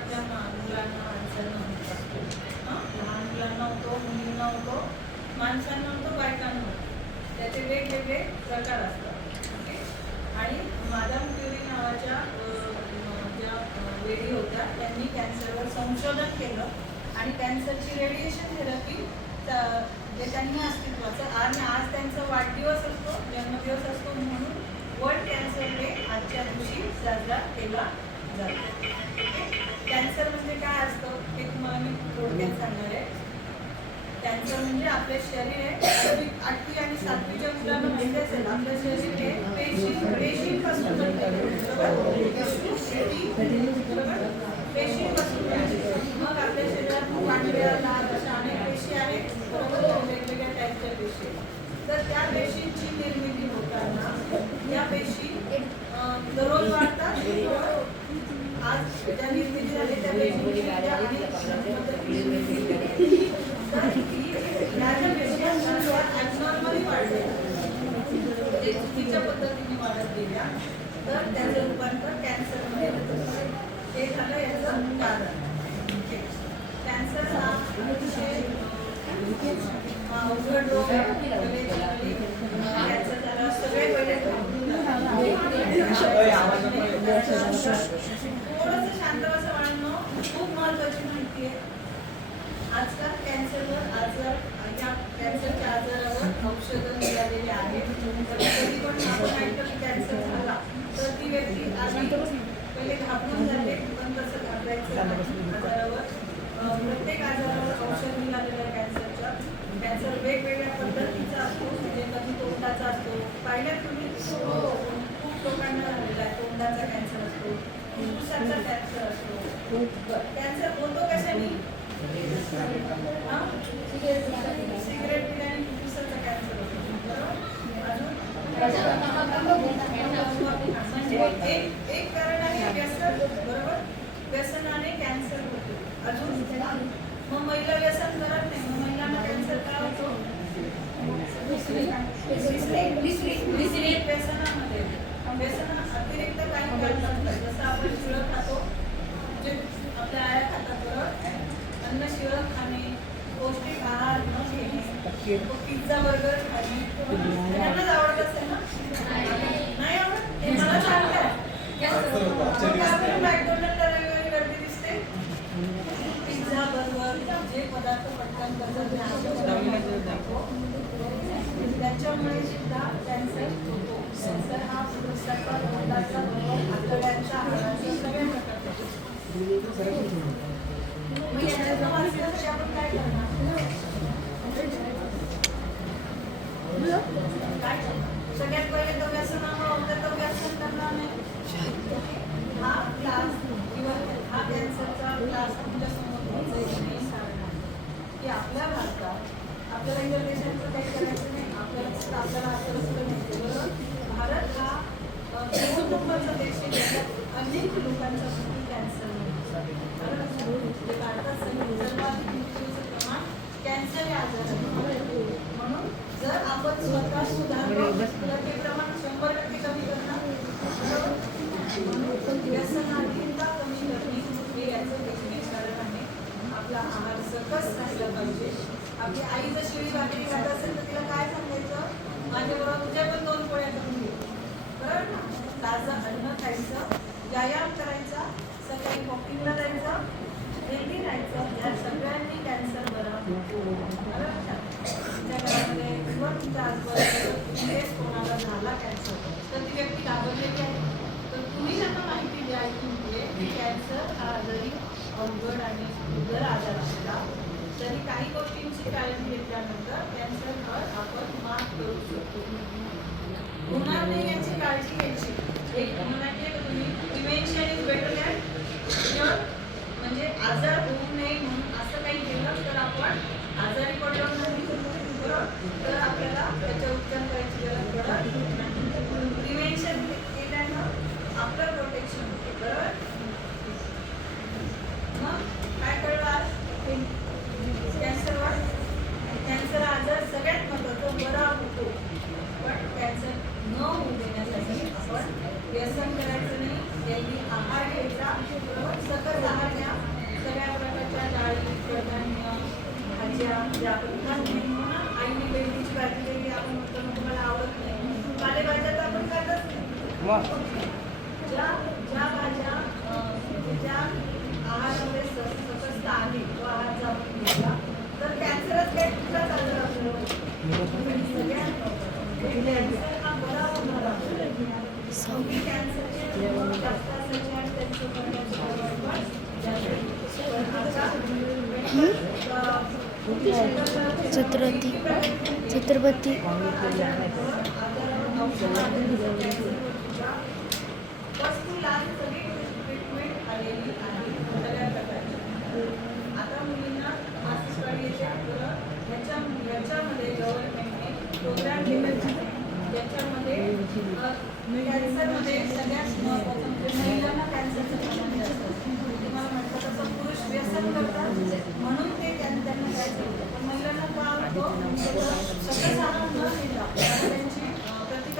प्रकारच्या मुलांना माणसांना होत. लहान मुलांना होतो मुलींना होतो माणसांना होतो बायकांना होतो. त्याचे वेगवेगळे प्रकार असतात. ओके? आणि मादाम क्युरी नावाच्या अं, ज्या अं, होत्या त्यांनी कॅन्सरवर संशोधन केलं आणि कॅन्सरची रेडिएशन थेरपी जे त्यांनी अस्तित्वाचं आणि आज त्यांचा वाढदिवस असतो जन्मदिवस असतो म्हणून वर्ल्ड कॅन्सर डे आजच्या दिवशी साजरा केला जातो. थोडक्यात सांगणार आहे म्हणजे आपलं शरीर आहे आठवी आठवी आणि सातवीच्या मुलांना माहिती असेल आपलं शरीर हे पेशी पेशींपासून बनलेलं आहे. बरोबर? पेशी, बरोबर? पेशींपासून बनलेलं आहे. मग आपल्या शरीरात पांढऱ्या लाल अशा अनेक पेशी आहेत बरोबर वेगवेगळ्या टाईपच्या पेशी आहेत. तर त्या पेशींची निर्मिती होताना या पेशी अं, दररोज वाढतात आज ज्या निर्मिती झाली त्या आणि पेशी ते चुकीच्या पद्धतीने वाढत गेल्या तर त्याचं रूपांतर कॅन्सरमध्ये होतं हे झालं याचं कारण कॅन्सर हा अतिशय अवघड रोग आहे पहिले जनरली कॅन्सर झाला सगळे पहिले थोडंसं शांत बसा बाळांनो खूप महत्वाची माहिती आहे आजकाल कॅन्सरवर आजार या कॅन्सरच्या आजारावर औषधं निघालेली आहेत तर कधी पण आपण ऐकलं की कॅन्सर झाला तर ती व्यक्ती आधी पहिले घाबरून जाते पण तसं घाबरायचं नाही आजारावर अं, प्रत्येक आजारावर औषध निघालेलं आहे कॅन्सरच्या कॅन्सर वेगवेगळ्या पद्धतीचा असतो म्हणजे कधी तोंडाचा असतो पाहिल्यात तुम्ही खूप लोकांना झालेला आहे तोंडाचा कॅन्सर असतो फुफ्फुसाचा कॅन्सर असतो कॅन्सर होतो कशाने हा? सिगरेट पिल्याने फुफ्फुसाचा कॅन्सर होतो बरोबर अजून म्हणजे एक एक कारण आहे व्यसन बरोबर व्यसनाने कॅन्सर होतो अजून मग महिला व्यसन करत नाही. मग महिलांना कॅन्सर का होतो विसरी व्यसनामध्ये. व्यसन अतिरिक्त काही कारण जसं आपण शिळं खातो जे आपल्या आया खातात बरोबर अन्न शिळं खाणे पौष्टिक आहार न घेणे पिझ्झा बर्गर खाणे. त्यांनाच आवडत असेल ना? नाही आवडत? ते मला सांगतात मग आपण मॅकडोनल्डला रविवारी गर्दी दिसते पिझ्झा बर्गर जे पदार्थ पटकन करतात ते आपण खातो. त्याच्यामुळे सुद्धा कॅन्सर होतो कॅन्सर हा पुरुषाचा तोंडाचा आतड्यांच्या आहाराचा सगळ्या प्रकारचा मग याच्यातनं वाचण्यासाठी आपण काय करणार काय सगळ्यात पहिले तर व्यसनामुळे होतं तर व्यसन करणार नाही हा क्लास किंवा हा कॅन्सरचा क्लास तुमच्यासमोर घ्यायचा एक main कारण आहे की आपल्या भारतात आपल्याला इतर देशांचं काही करायचं नाही आपल्याला फक्त आपल्याला आपल्याला सुद्धा घ्यायचं बरोबर भारत हा अ, दोन नंबरचा देश आहे ज्याच्यात अनेक लोकांचा मृत्यू कॅन्सर म्हणजे भारतात सर्व- सर्वाधिक मृत्यूचं प्रमाण कॅन्सर या आजारामुळे आहे. म्हणून जर आपण स्वतः सुधारलो तर ते प्रमाण शंभर टक्के कमी करणार बरोबर? म्हणून व्यसनाधीनता कमी करणे हे याचं एक main कारण आहे आपला आहार सकस राहिला पाहिजे आपली आई जर शिळी भाकरी खात असेल तर तिला काय सांगायचं? माझ्याबरोबर तुझ्या पण दोन पोळ्या करून घे. बरोबर ना ताजं अन्न खायचं व्यायाम करायचा सकाळी वॉकिंगला जायचं हेल्दी राहायचं. या सगळ्यांनी कॅन्सर बरा तुमच्या घरामध्ये किंवा तुमच्या आजूबाजूला कोणाला झाला कॅन्सर तर ती व्यक्ती घाबरलेली आहे. तर तुम्ही त्यांना माहिती द्या की की कॅन्सर हा जरी अवघड आणि दुर्धर आजार असला तरी काही गोष्टी काळजी घेतल्यानंतर कॅन्सरवर आपण मात करू शकतो. होणार नाही याची काळजी घ्यायची. एक म्हणाले का तुम्ही prevention is better than cure म्हणजे आजार होऊ नये म्हणून असं काही केलं तर आपण आजारी पडलो नाही बरोबर तर आपल्याला त्याच्या उपचार करायची गरज पडत नाही प्रिव्हेन्शन केल्यानं आपलं प्रोटेक्शन होते बरोबर मग काय कळलं आज कॅन्सरवर कॅन्सर आजार सगळ्यात महत्त्वाचा बरा होतो पण कॅन्सर न होऊ देण्यासाठी आपण व्यसन करायचं नाही हेल्दी आहार घ्यायचा बरोबर सकस आहार घ्या भाज्या आपण खात नाही म्हणून आईने भेंडीची भाजी केली आपण म्हणतो "नको, मला आवडत नाही पालेभाज्या तर आपण खातच नाही ज्या ज्या भाज्या अं, ज्या आहारामध्ये स- सकसता आहे तो आहार जर आपण घेतला तर कॅन्सरच काही कुठलाच आजार आपल्याला होत नाही. सगळ्यात कॅन्सर हा बरा होणारा कमी कॅन्सरचे प्रमाण जास्त असायचे आणि त्यांचं मरण्याचं प्रमाण पण जास्त आहे. पण आता अं, छत्रपती छत्रपती वस्तूला सगळी ट्रीटमेंट आलेली आहे सगळ्या प्रकारची आता मुलींना मासिक पाळी येते छत्रपती छत्रपती ह्याच्यामध्ये गव्हर्नमेंटने प्रोग्राम ज्याच्यामध्ये कॅन्सरमध्ये सगळ्यात महत्त्वाचं म्हणजे महिलांना कॅन्सरचं प्रमाण जास्त असतं. तुम्हाला म्हटलं तसं पुरुष व्यसन करतात म्हणून ते त्यां- त्यांना होतं पण महिलांना का होतो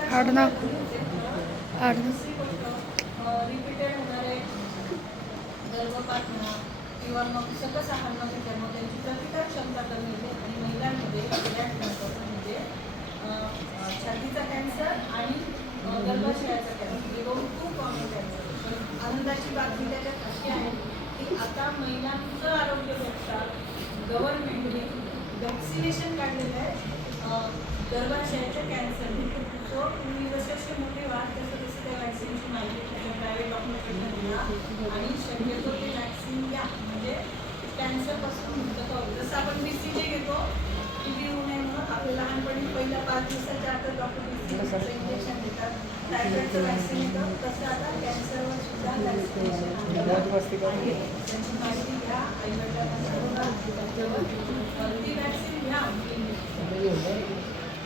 आहार न त्यांची प्रतिकार. दुसरी गोष्ट रिपीटेड होणारे गर्भपात म्हणा किंवा मग सकस आहार न घेतल्यामुळे त्यांची प्रतिकार क्षमता कमी होते आणि महिलांमध्ये सगळ्यात महत्त्वाचं म्हणजे छातीचा कॅन्सर आणि गर्भाशयाचा कॅन्सर दोन खूप कॉमन कॅन्सर पण आनंदाची बातमी त्याच्यात अशी आहे की आता महिलांचं आरोग्य बघता गव्हर्नमेंटने वॅक्सिनेशन काढलेलं आहे गर्भाशयाच्या कॅन्सर सो तुम्ही जसे जसे मोठे व्हाल तसं तसं त्या वॅक्सिनची माहिती प्रायव्हेट डॉक्टरकडनं घ्या आणि शक्यतो ते वॅक्सिन घ्या म्हणजे कॅन्सरपासून मुक्त जसं आपण बी सी जे घेतो टी बी होऊ नये म्हणून आपलं लहानपणी पहिल्या पाच दिवसाच्या आता डॉक्टर बी टायफॉईडचं वॅक्सिन येतं तसं आता कॅन्सरवर सुद्धा वॅक्सिनेशन आहे त्याची माहिती घ्या आई वडिलांना सांगा त्याच्यावर ती वॅक्सिन घ्या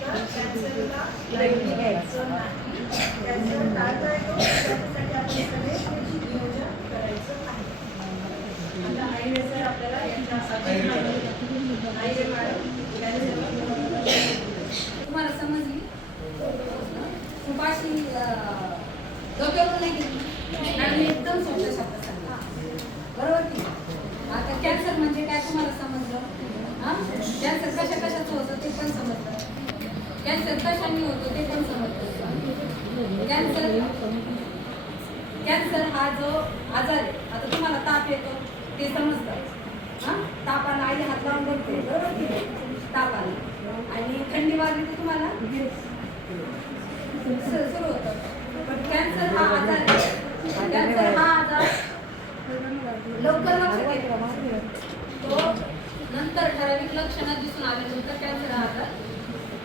तर कॅन्सरला lightly घ्यायचं नाही कॅन्सर टाळता येतो त्यासाठी आपण सगळे नियोजन करायचं आहे आता आईने सर आपल्याला यांच्या अधिक मॅडम तुम्हाला समजली? खूप डोक्यावर नाही गेली. आणि एकदम सोप्या शब्दात सांगा बरोबर की आता कॅन्सर म्हणजे काय तुम्हाला समजलं? हा? कॅन्सर कशा कशाचं होतं ते पण समजलं. कॅन्सर कशाने होतो ते पण समजलं. कॅन्सर कॅन्सर हा जो आजार आहे आता तुम्हाला ताप येतो ते समजतं. हां? तापाला आई हात लावून बघते. बरोबर की तापाला आणि थंडी वाजली तर तुम्हाला? सुरू सुरू होतं. पण कॅन्सर हा आजार कॅन्सर हा आजार. लवकर लक्षात येतो तो नंतर ठराविक लक्षणं दिसून आल्यानंतर कॅन्सर हा आजार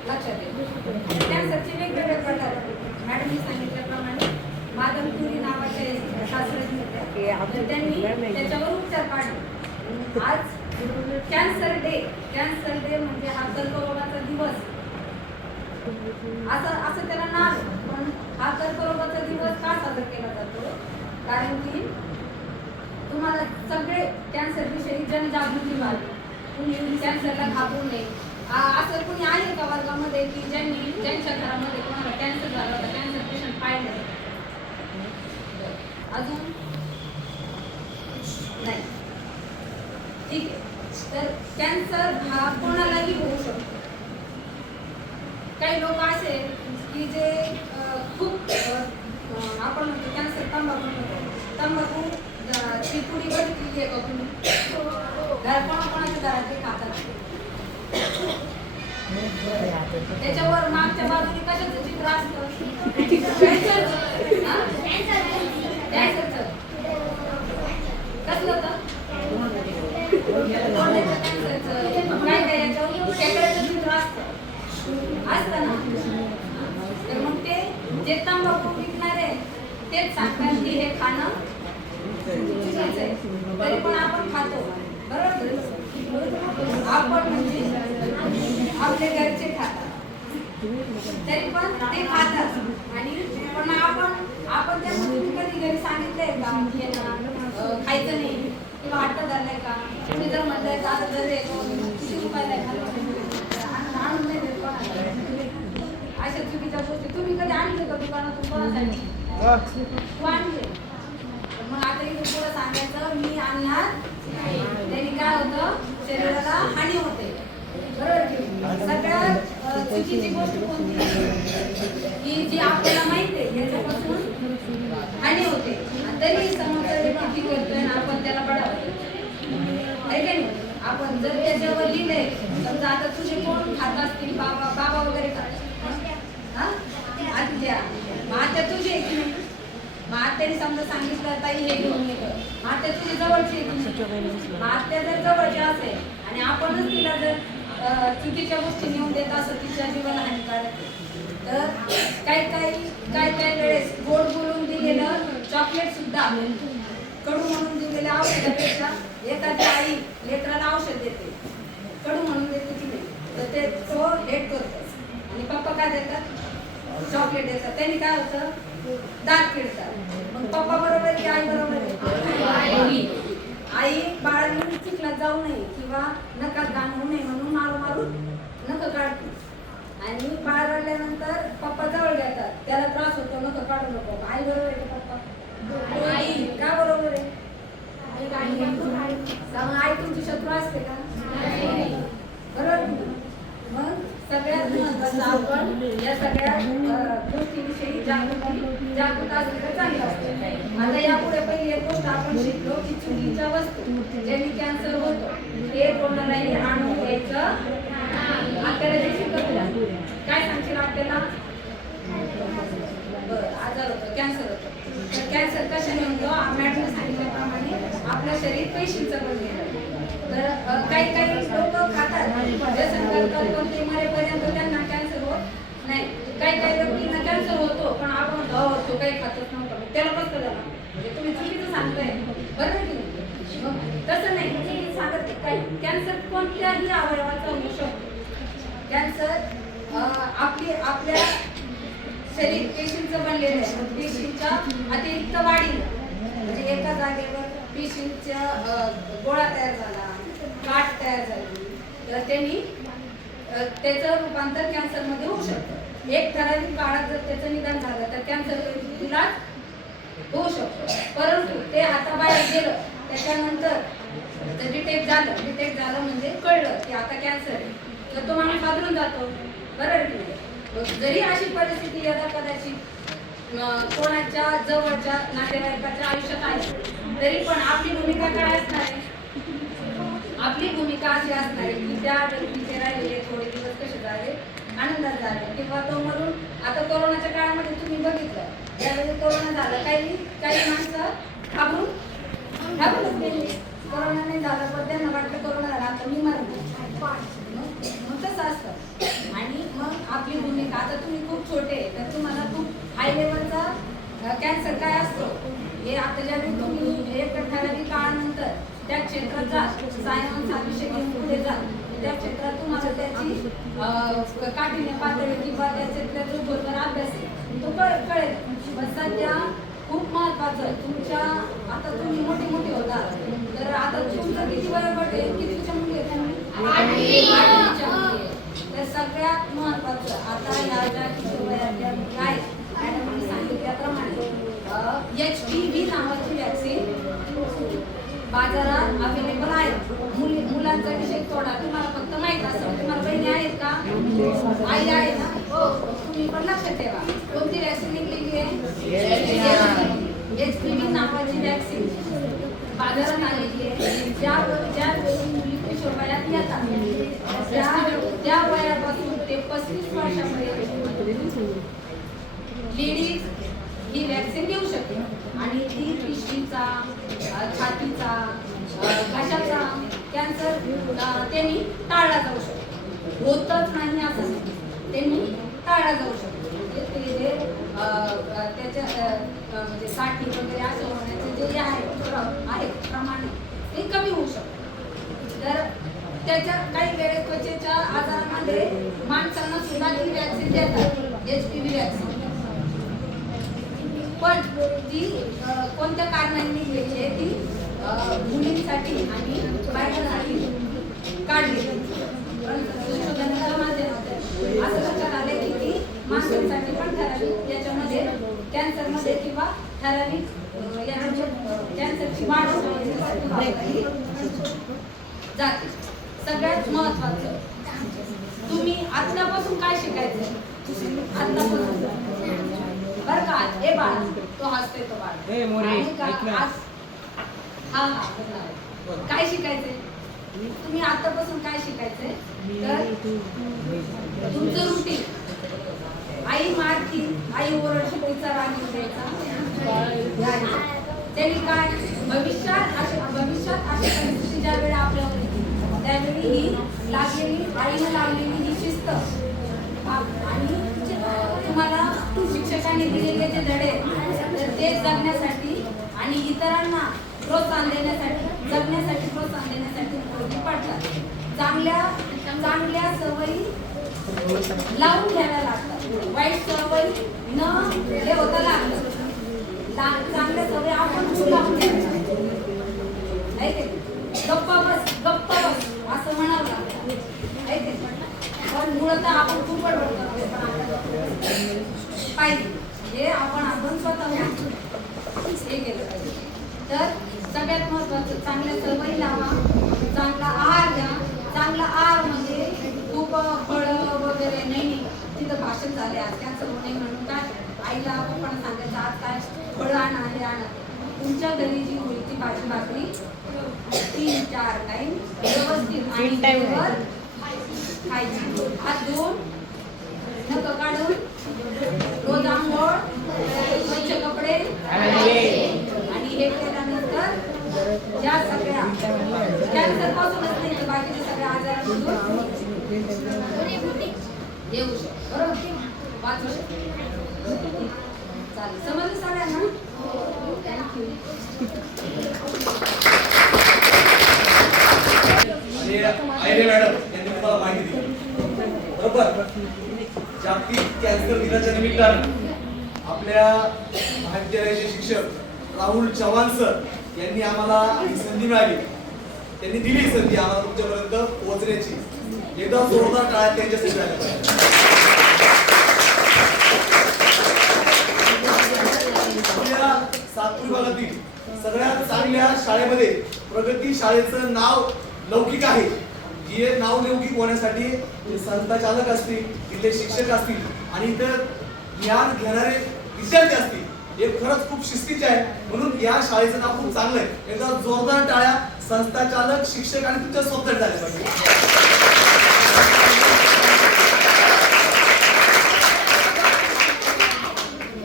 लक्षात येतो. कॅन्सरचे वेगवेगळे प्रकार आहेत. मॅडमनी सांगितल्याप्रमाणे माधव पुरी नावाचे शास्त्रज्ञ होते त्यांनी त्याच्यावर उपचार काढले आज कॅन्सर डे कॅन्सर डे म्हणजे हा कर्करोगाचा दिवस. असं असं त्याला नाव पण हा कर्करोगाचा दिवस का साजरा केला जातो? कारण की तुम्हाला सगळे कॅन्सर विषयी जनजागृती व्हावी. कुणी कॅन्सरला घाबरू नये. असं कुणी आहे का वर्गामध्ये की ज्यांनी ज्यांच्या घरामध्ये कोणाला कॅन्सर झाला होता कॅन्सर पेशंट पाहिले अजून नाही. ठीक आहे. तर कॅन्सर हा कोणालाही होऊ शकतो. काही लोक असे की जे खूप आपण म्हणतो कॅन्सर तंबाखू म्हणतो. तंबाखू ची पुडी घर कोणाकोणाच्या घरात ते खातात. त्याच्यावर मागच्या बाजूने कशाचं चित्र असतं? कॅन्सरचं. हा? कॅन्सरचं. कसलं होतं तोंडाच्या कॅन्सरचं. काय काय याच्यावर खेकड्याचं चित्र असतं असतं ना तर मग ते जे तंबाखू विकणारे तेच सांगतात की हे खाणं चुकीचं आहे. तरी पण आपण खातो. बरोबर? आपण म्हणजे आपले घरचे खातात. तरी पण ते खातात. आणि पण आपण आपण त्या कधी घरी सांगितलंय का? हे खायचं नाही. किंवा हट्ट धरलाय का? तुम्ही जर म्हणलंय का जर येतो रुपयाला आणून नाही देत कोणाला. अशा चुकीच्या गोष्टी तुम्ही कधी आणले का दुकानातून कोणासाठी? तू आणले. मग आता इथे पुढं सांगायचं मी आणणार. त्यांनी काय होतं? शरीराला हानी होते. चुकीची गोष्ट कोणती? की जी आपल्याला माहिती आहे याच्यापासून हानी होते. तरी समोरचा व्यक्ती करतोय आपण त्याला बढावा देतो. आहे का नाही? आपण जर त्याच्यावर लिहिलंय समजा आता तुझे कोण खात असतील बाबा बाबा वगैरे खात हा आत्या मग आत्या तुझी आहे की नाही मग आत्याने समजा सांगितलं ताई हे घेऊन ये मग आत्या तुझी जवळची मात्या मग आत्या जर जवळची असेल आणि आपणच तिला जर चुकीच्या गोष्टी नेऊन देत असं तिच्या जीवन हानिकारक तर काही काही काही काही वेळेस गोड बोलून दिलेलं चॉकलेट सुद्धा कडू म्हणून दिलेल्या औषधापेक्षा एखादी आई लेकराला औषध देते. कडू म्हणून देते तिथे तर ते तो हेट करतो. आणि पप्पा काय देतात? चॉकलेट देतात. त्यांनी काय होतं? दात किडतात पप्पा बरोबर की आई बरोबर आहे आई बाळाने चिखला जाऊ नये किंवा नका घाण होऊ नये म्हणून मारू मारून नका काढते आणि बाळ रडल्यानंतर पप्पा जवळ घेतात त्याला त्रास होतो नको काढू नको आई बरोबर आहे का पप्पा आई का बरोबर आहे आई तुमची शत्रू असते का सगळ्यात महत्वाचं आपण या सगळ्या गोष्टीविषयी जागृती जागृत असलेलं चांगलं असतं. आता यापुढे पहिली एक गोष्ट आपण शिकलो की चुकीच्या वस्तू ज्यांनी कॅन्सर होतो ते कोणालाही आणून घ्यायचं आपल्याला जे शिकवलं काय सांगशील आपल्याला? बरं आजार होतो कॅन्सर होतो. तर कॅन्सर कशाने होतो? मॅडमने सांगितल्याप्रमाणे आपलं शरीर पेशींचं बनलेलं आहे. तर काही काही लोक खातात. म्हणजे व्यसन करतात पण ते मरेपर्यंत त्यांना कॅन्सर होत नाही. काही काही व्यक्तींना कॅन्सर होतो पण आपण म्हणतो, तो काही खातच नव्हता. त्याला कसं झालं? म्हणजे तुम्ही चुकीचं सांगताय. बरं की नाही? तसं नाही. मी सांगत काही कॅन्सर कोणत्याही अवयवाचा होऊ शकतो. कॅन्सर आपली आपल्या शरीर पेशींचं बनलेलं आहे. पेशींच्या अतिरिक्त वाढीला. म्हणजे एका जागेवर पेशींच्या गोळा तयार झाला. गाठ तयार झाली. तर त्यांनी त्याचं रूपांतर कॅन्सरमध्ये होऊ शकतं. एक ठराविक काळात जर त्याचं निदान झालं तर कॅन्सर इलाज होऊ शकतो. परंतु ते हाताबाहेर गेलं त्याच्यानंतर डिटेक्ट झालं. डिटेक्ट झालं म्हणजे कळलं की आता कॅन्सर आहे. तर तो माणूस हादरून जातो. बरं जरी अशी परिस्थिती यदा कदाचित कोणाच्या जवळच्या नातेवाईकाच्या आयुष्यात आली तरी पण आपली भूमिका काय असणार आहे? आपली भूमिका अशी असणार आहे की त्या व्यक्तीचे राहिलेले थोडे दिवस कसे झाले आनंदात झाले किंवा तो मरून आता कोरोनाच्या काळामध्ये तुम्ही बघितलं त्यावेळी कोरोना झाला काही काही माणसं घाबरून घाबरून गेली. कोरोना नाही झाला पण त्यांना वाटलं कोरोना झाला आता मी मरणार मग मग तसं असतं. आणि मग आपली भूमिका आता तुम्ही खूप छोटे आहे, तर तुम्हाला खूप हाय लेवलचा कॅन्सर काय असतो हे आता ज्यावेळी तुम्ही एक ठराविक काळानंतर त्या क्षेत्रात जा सायन्स विषय घेऊन पुढे जा. त्या क्षेत्रात तुम्हाला त्याची काठीण्य पातळी किंवा त्याच्यातल्या जो बरोबर अभ्यास आहे. तो कळ कळेल. पण सध्या खूप महत्वाचं तुमच्या आता तुम्ही मोठी मोठी होता. तर आता तुमचं किती वयोगट आहे कितीच्या मुली आहे तुम्ही आठवीच्या मुली आहे. तर सगळ्यात महत्वाचं आता ह्या ज्या किशोर वयातल्या मुली आहेत मॅडमनी सांगितल्याप्रमाणे एच पी व्ही नावाची वॅक्सिन बाजारात अवेलेबल आहे मुली मुलांचा विषय थोडा तुम्हाला फक्त माहीत असेल तुम्हाला बहिणी आहेत का? आई आहे ना? हो. तुम्ही पण लक्षात ठेवा. कोणती वॅक्सिन निघलेली आहे? एच पी व्ही नावाची वॅक्सिन बाजारात आलेली आहे. ज्या ज्या मुली किशोर वयात येतात त्या त्या वयापासून ते पस्तीस वर्षापर्यंत लेडीज ही वॅक्सिन घेऊ शकते. आणि ती पिशवीचा छातीचा कशाचा घशाचा कॅन्सर त्यांनी टाळला जाऊ शकतो. होतच नाही असं. नाही. त्यांनी टाळला जाऊ शकतो. म्हणजे ते जे त्याच्या म्हणजे साठी वगैरे असं होण्याचे जे आहे आहे प्रमाण ते कमी होऊ शकतं. तर त्याच्या काही वेळेस त्वचेच्या आजारामध्ये माणसांना सुद्धा ती वॅक्सिन देतात एच पी व्ही वॅक्सिन पण ती कोणत्या कारणांनी घ्यायची आहे ती मुलींसाठी आणि बायकांसाठी काढली. असं लक्षात आले की ती माणसांसाठी पण ठराविक याच्यामध्ये कॅन्सरमध्ये किंवा ठराविक कॅन्सरची वाढ जाते. सगळ्यात महत्वाचं तुम्ही आत्तापासून काय शिकायचं? आत्तापासून बर का? ए बाळ तो हसतोय तो बाळ ए, मोरे, आणि का- ऐक ना. आज- हा हा. काय शिकायचंय? तुम्ही आतापासून काय शिकायचंय? तर तुमचं रुटीन आई मारती आई ओरडते तिचा राग द्यायचा. त्यांनी काय? भविष्यात अशा भविष्यात अशा परिस्थिती ज्या वेळी आपल्यावर येते, त्यावेळी ही लागलेली आईने लावलेली ही शिस्त. आणि तुम्हाला शिक्षकांनी दिलेले जे धडे तर ते जगण्यासाठी आणि इतरांना प्रोत्साहन देण्यासाठी जगण्यासाठी प्रोत्साहन देण्यासाठी उपयोगी पडतात चांगल्या चांगल्या सवयी लावून घ्याव्या लागतात. वाईट सवय न हे होता लागलं. चांगल्या सवय आपण लावून घ्याव्या आहे बस गप्प बस असं म्हणावं लागतं. आहे पण मुळात आपण खूप पाहिजे हे आपण आपण स्वतः हे केलं पाहिजे तर सगळ्यात महत्वाचं चांगल्या सवयी लावा चांगला आहार घ्या चांगला आहार म्हणजे खूप फळं वगैरे नाही. तिथं भाषण झाले आज. कॅन्सर होणे म्हणून काय? आईला पप्पांना सांगायचं आज काय? फळं आणा हे आणा. तुमच्या घरी जी होईल ती भाजी भाकरी तीन चार टाइम व्यवस्थित आणि वेळेवर खायची. हात धुवून नख काढून रोज आंघोळ स्वच्छ कपडे आणि हे. केल्यानंतर या सगळ्या नाही तर सगळ्या आजारांमधून येऊ शकतो बरोबर वाचू शकतो चालेल. समजलं सगळ्यांना? थँक्यू मॅडम यांनी तुम्हाला माहिती दिली. बरोबर? जागतिक कॅन्सर दिनाच्या निमित्तानं आपल्या महाविद्यालयाचे शिक्षक राहुल चव्हाण सर यांनी आम्हाला एक संधी मिळाली. त्यांनी दिली संधी आम्हाला तुमच्यापर्यंत पोहोचण्याची. एकदम जोरदार काळात त्यांच्यासाठी झाल्या. भागातील सगळ्यात चांगल्या शाळेमध्ये प्रगती शाळेचं नाव लौकिक आहे. जे नाव लौकिक होण्यासाठी संस्थाचालक असतील तिथले शिक्षक असतील आणि इतर ज्ञान घेणारे विद्यार्थी असतील हे खरंच खूप शिस्तीचे आहे म्हणून या शाळेचं नाव खूप चांगलं आहे. एकदा जोरदार टाळ्या संस्थाचालक शिक्षक आणि तुमच्या स्वतः झाले पाहिजे.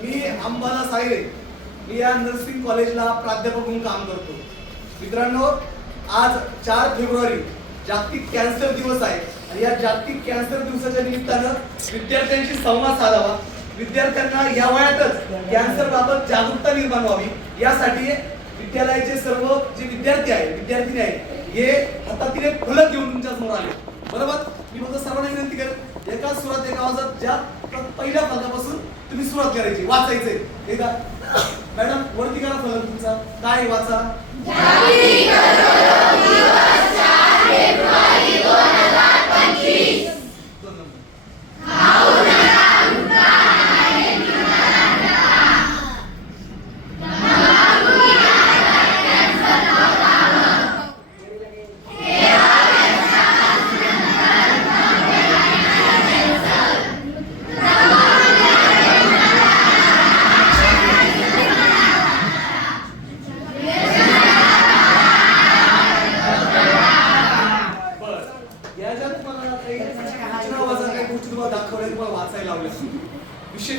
मी अंबाला सायरे मी या नर्सिंग कॉलेजला प्राध्यापक म्हणून काम करतो. मित्रांनो आज चार फेब्रुवारी जागतिक कॅन्सर दिवस आहे. आणि या जागतिक कॅन्सर दिवसाच्या निमित्तानं विद्यार्थ्यांशी संवाद साधावा. विद्यार्थ्यांना या वयातच कॅन्सर बाबत जागरूकता निर्माण व्हावी. यासाठी विद्यालयाचे सर्व जे विद्यार्थी आहे विद्यार्थिनी आहे हे हातातील एक फलक घेऊन तुमच्यासमोर आले. बरोबर? मी फक्त सर्वांना विनंती करेन एका सुरात एका आवाजात ज्या पहिल्या फलकापासून तुम्ही सुरुवात करायची वाचायचंय. एकदा मॅडम वरती करा फलक तुमचा काय वाचा?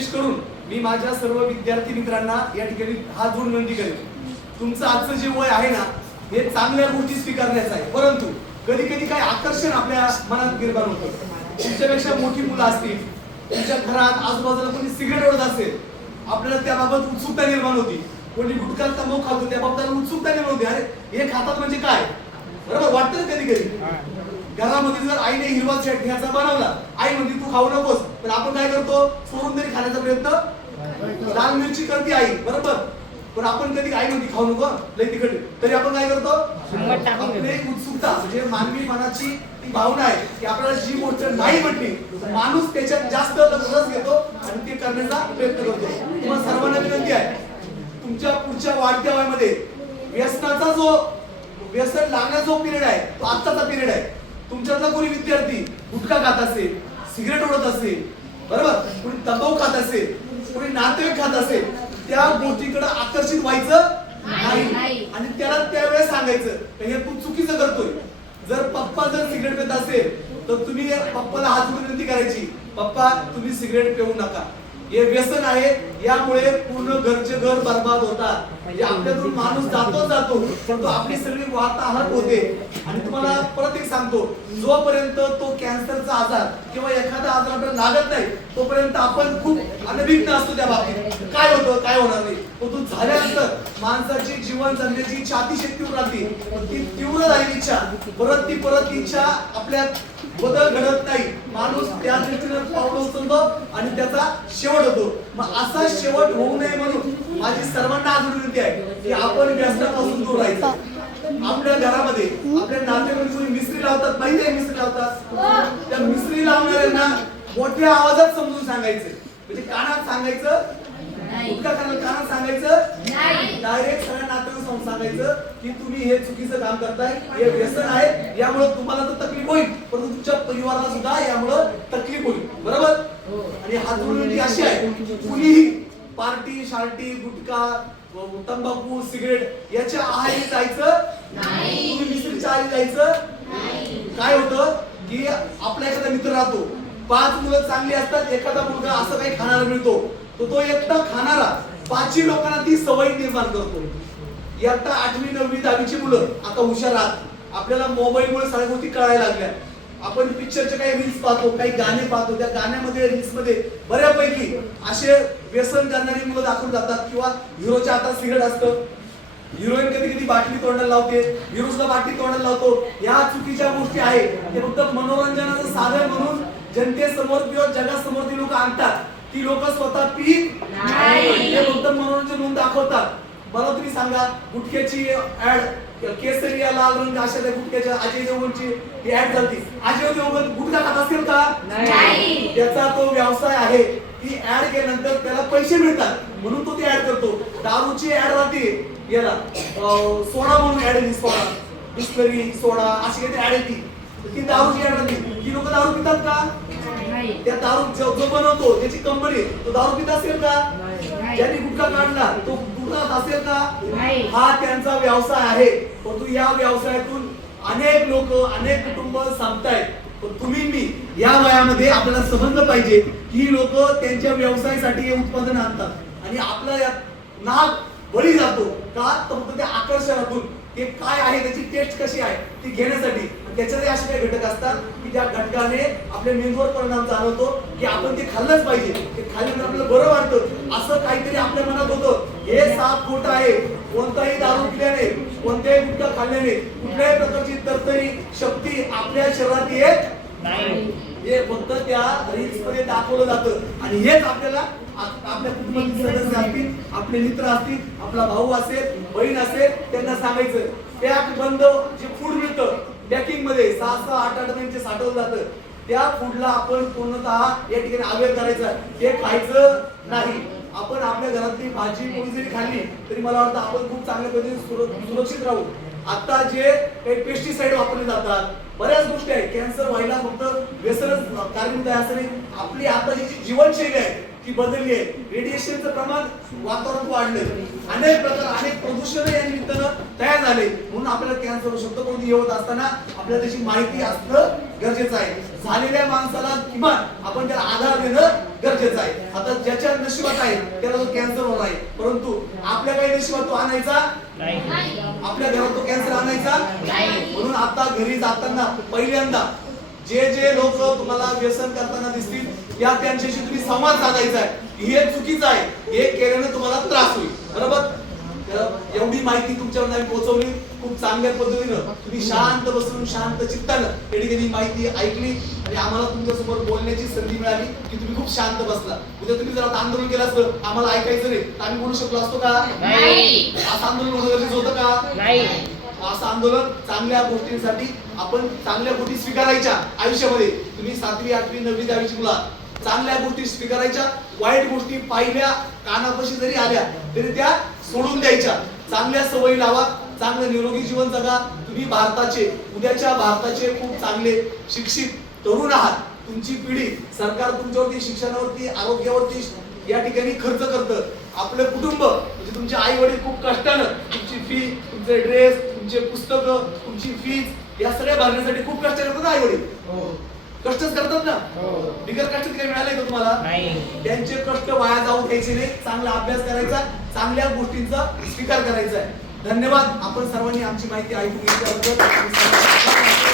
विशेष करून मी माझ्या सर्व विद्यार्थी मित्रांना या ठिकाणी हात जोडून विनंती करेन. तुमचं आजचं जे वय आहे ना हे चांगल्या गोष्टी स्वीकारण्याचं आहे. परंतु कधी कधी काय आकर्षण आपल्या मनात निर्माण होतं. तुमच्यापेक्षा मोठी मुलं असतील तुमच्या घरात आजूबाजूला कोणी सिगरेट ओढत असेल आपल्याला त्याबाबत उत्सुकता निर्माण होती. कोणी गुटखा तंबाखू खातो त्याबाबत उत्सुकता निर्माण होती. अरे हे खातात म्हणजे काय? बरोबर? वाटतं कधी कधी? घरामध्ये जर आईने हिरवा चट घ्यायचा बनवला आई म्हणते तू खाऊ नकोस. पण आपण काय करतो? सोडून तरी खाण्याचा प्रयत्न लाल मिरची करते आई बरोबर? पण आपण कधी आई म्हणते खाऊ नको लय आहे. तरी आपण काय करतो? आपली उत्सुकता म्हणजे मानवी मनाची ती भावना आहे की आपल्याला जी गोष्ट नाही म्हटली माणूस त्याच्यात जास्त रस घेतो आणि ते करण्याचा प्रयत्न करतो. तुम्हाला सर्वांना विनंती आहे तुमच्या पुढच्या वाढत्या वयामध्ये व्यसनाचा जो व्यसन लागण्याचा जो पिरियड आहे तो आत्ताचा पिरियड आहे. तुमच्यातला कोणी विद्यार्थी गुटखा खात असेल सिगरेट ओढत असेल बरोबर? कोणी तंबाखू खात असेल कोणी नातेवाईक खात असेल त्या गोष्टीकडे आकर्षित व्हायचं नाही. आणि त्याला त्यावेळेस सांगायचं हे तू चुकीचं करतोय. जर पप्पा जर सिगरेट पित असेल तर तुम्ही पप्पाला हात विनंती करायची पप्पा तुम्ही सिगरेट पिऊ नका. हे व्यसन आहे यामुळे पूर्ण घरचे घर बर्बाद होतात. म्हणजे आपल्यातून माणूस जातो जातो. पण तो आपली सगळी वाताहत होते. आणि तुम्हाला परत एक सांगतो. जोपर्यंत तो कॅन्सरचा आजार किंवा एखादा आजार आपल्याला लागत नाही तोपर्यंत आपण खूप अनभिज्ञ असतो त्या बाबतीत. काय होतं काय होणार नाही. पण तू झाल्यानंतर माणसाची जीवन जगण्याची इच्छा अतिशय तीव्र राहते ती तीव्र झालेली इच्छा परत ती परत इच्छा आपल्या बदल घडत नाही. माणूस त्या दृष्टीने पावलं उचलतो आणि त्याचा शेवट होतो. मग असा शेवट होऊ नये म्हणून माझी सर्वांना अजून विनंती आहे की आपण व्यसनापासून दूर राहायचं. आपल्या घरामध्ये आपल्या नातेवाईक कोणी मिस्त्री लावतात माहिती आहे मिस्त्री लावतात. त्या मिस्त्री लावणाऱ्यांना मोठ्या आवाजात समजून सांगायचं. म्हणजे कानात सांगायचं खाण्याला कानात सांगायचं डायरेक्ट सगळ्या नातेवाईक समोर सांगायचं की तुम्ही हे चुकीचं काम करताय हे व्यसन आहे यामुळे तुम्हाला तर तकलीफ होईल परंतु तुमच्या परिवाराला सुद्धा यामुळे तकलीफ होईल. बरोबर? आणि हात जोडून अशी आहे कुणीही पार्टी शार्टी गुटखा व तंबाखू सिगरेट याच्या आहारी जायचं? मिस्त्रीच्या आहारी जायचं? काय होतं? की आपला एखादा मित्र राहतो. पाच मुलं चांगली असतात एखादा मुलगा असं काही खाणारा मिळतो. तो तो एकटा खाणारा पाचही लोकांना ती सवय निर्माण करतो. एकटा आठवी नववी दहावीची मुलं आता हुशार आहात आपल्याला मोबाईलमुळे सगळ्या गोष्टी कळायला लागल्या. आपण पिक्चरचे काही रील्स पाहतो काही गाणे पाहतो त्या गाण्यामध्ये रील्समध्ये बऱ्यापैकी असे व्यसन करणारी मुलं दाखवून जातात किंवा हिरोच्या हातात सिगरेट असतं. हिरोईन कधी कधी बाटली तोंडाला लावते हिरो सुद्धा बाटली तोंडाला लावतो. या चुकीच्या गोष्टी आहे ते फक्त मनोरंजनाचं साधन म्हणून जनतेसमोर किंवा जगासमोर ती लोक आणतात ती लोक स्वतः. ते फक्त मनोरंजन म्हणून दाखवतात. मला तुम्ही सांगा गुटख्याची ऍड केसरिया लाल रंग अशा त्या गुटख्याच्या अजय देवगणची ही ऍड झाली अजय देवगण गुटखा खात असेल का? नाही. त्याचा तो व्यवसाय आहे. ती ऍड केल्यानंतर त्याला पैसे मिळतात. म्हणून तो ती ऍड करतो. दारूची ऍड राहते. याला सोडा म्हणून ऍड येते सोडा. बिस्लरी सोडा अशी काही ऍड येते ती. दारूची ऍड राहते. ती लोक दारू पितात का? त्या दारू जो जो बनवतो त्याची कंपनी तो दारू पित असेल का? ज्यांनी गुटखा काढला तो खात असेल का. हा त्यांचा व्यवसाय आहे. परंतु या व्यवसायातून अनेक लोक अनेक कुटुंब संपतायत पण तुम्ही मी या वयामध्ये आपल्याला समजलं पाहिजे की ही लोक त्यांच्या व्यवसायासाठी हे उत्पादन आणतात. आणि आपला यात नाग बळी जातो का? तर फक्त त्या आकर्षणातून. ते काय आहे? त्याची टेस्ट कशी आहे? ती घेण्यासाठी. आणि त्याच्यातही असे काही घटक असतात की ज्या घटकाने आपल्या मेंदूवर परिणाम जाणवतो की आपण ते खाल्लंच पाहिजे. ते खाल्ल्यानंतर आपल्याला बरं वाटतं. असं काहीतरी आपल्या मनात होतं. हे साप खोट आहे. कोणताही दारू पिल्याने कोणत्याही गुटखा खाल्ल्याने कुठल्याही प्रकारची तरतरी शक्ती आपल्या शरीरात येत हे फक्त त्या रील्समध्ये दाखवलं जातं. आणि हेच आपल्याला आपल्या कुटुंबातील सदस्य असतील आपले मित्र असतील आपला भाऊ असेल बहीण असेल त्यांना सांगायचं पॅक बंद जे फूड मिळतं पॅकिंगमध्ये सहा सहा आठ आठ महिन्याचे साठवलं जातं. त्या फूडला आपण पूर्णतः या ठिकाणी अवेअर करायचं. हे खायचं नाही. आपण आपल्या घरातली भाजी पोळी जरी खाल्ली तरी मला वाटतं आपण खूप चांगल्या पद्धतीने सुरक्षित राहू. आता जे काही पेस्टिसाइड वापरले जातात बऱ्याच गोष्टी आहेत. कॅन्सर व्हायला फक्त व्यसनच कारण काय असं नाही. आपली आताची जी जीवनशैली आहे ती बदलली आहे. रेडिएशनचं प्रमाण वातावरणात वाढलं. अनेक प्रकार अनेक प्रदूषण या निमित्तानं झाले म्हणून आपल्याला कॅन्सर होऊ शकतो. हे होत असताना आपल्याला त्याची माहिती असणं गरजेचं आहे. झालेल्या माणसाला किमान आपण त्याला आधार देणं गरजेचं आहे. आता ज्याच्या नशिबात आहे त्याला तो कॅन्सर होणार आहे परंतु आपल्या काही नशिबात तो आणायचा? आपल्या घरात तो कॅन्सर आणायचा? म्हणून आता घरी जाताना पहिल्यांदा जे जे लोक तुम्हाला व्यसन करताना दिसतील या त्यांच्याशी तुम्ही संवाद साधायचा आहे. हे चुकीचं आहे. हे केल्याने तुम्हाला त्रास होईल. बरोबर? तर एवढी माहिती तुमच्यावर आम्ही पोहोचवली. खूप चांगल्या पद्धतीनं. तुम्ही शांत बसून शांत चित्तानं या ठिकाणी माहिती ऐकली आणि आम्हाला तुमच्यासमोर बोलण्याची संधी मिळाली की तुम्ही खूप शांत बसला. उद्या तुम्ही जर आता आंदोलन केलं असतं आम्हाला ऐकायचं नाही. तर आम्ही बोलू शकलो असतो का? नाही. असं आंदोलन होणं गरजेचं होतं का? असं आंदोलन चांगल्या गोष्टींसाठी आपण चांगल्या गोष्टी स्वीकारायच्या आयुष्यामध्ये. तुम्ही सातवी आठवी नववी दहावीची मुला चांगल्या गोष्टी स्वीकारायच्या वाईट गोष्टी पाहिल्या कानापाशी जरी आल्या तरी त्या सोडून द्यायच्या. चांगल्या सवयी लावा चांगलं निरोगी जीवन जगा. तुम्ही भारताचे उद्याच्या भारताचे खूप चांगले शिक्षित तरुण आहात. तुमची पिढी सरकार तुमच्यावरती शिक्षणावरती आरोग्यावरती या ठिकाणी खर्च करतं. आपलं कुटुंब म्हणजे तुमचे आई वडील खूप कष्टानं तुमची फी तुमचे ड्रेस तुमचे पुस्तकं तुमची फीज या सगळ्या भरण्यासाठी खूप कष्ट करतात आई वडील हो. कष्टच करतात ना. बिगर कष्ट काही मिळालंय का तुम्हाला? नाही. त्यांचे कष्ट वाया जाऊ द्यायचे नाही. चांगला अभ्यास करायचा चांगल्या गोष्टींचा स्वीकार करायचा आहे. धन्यवाद. आपण सर्वांनी आमची माहिती ऐकून घेतल्याबद्दल.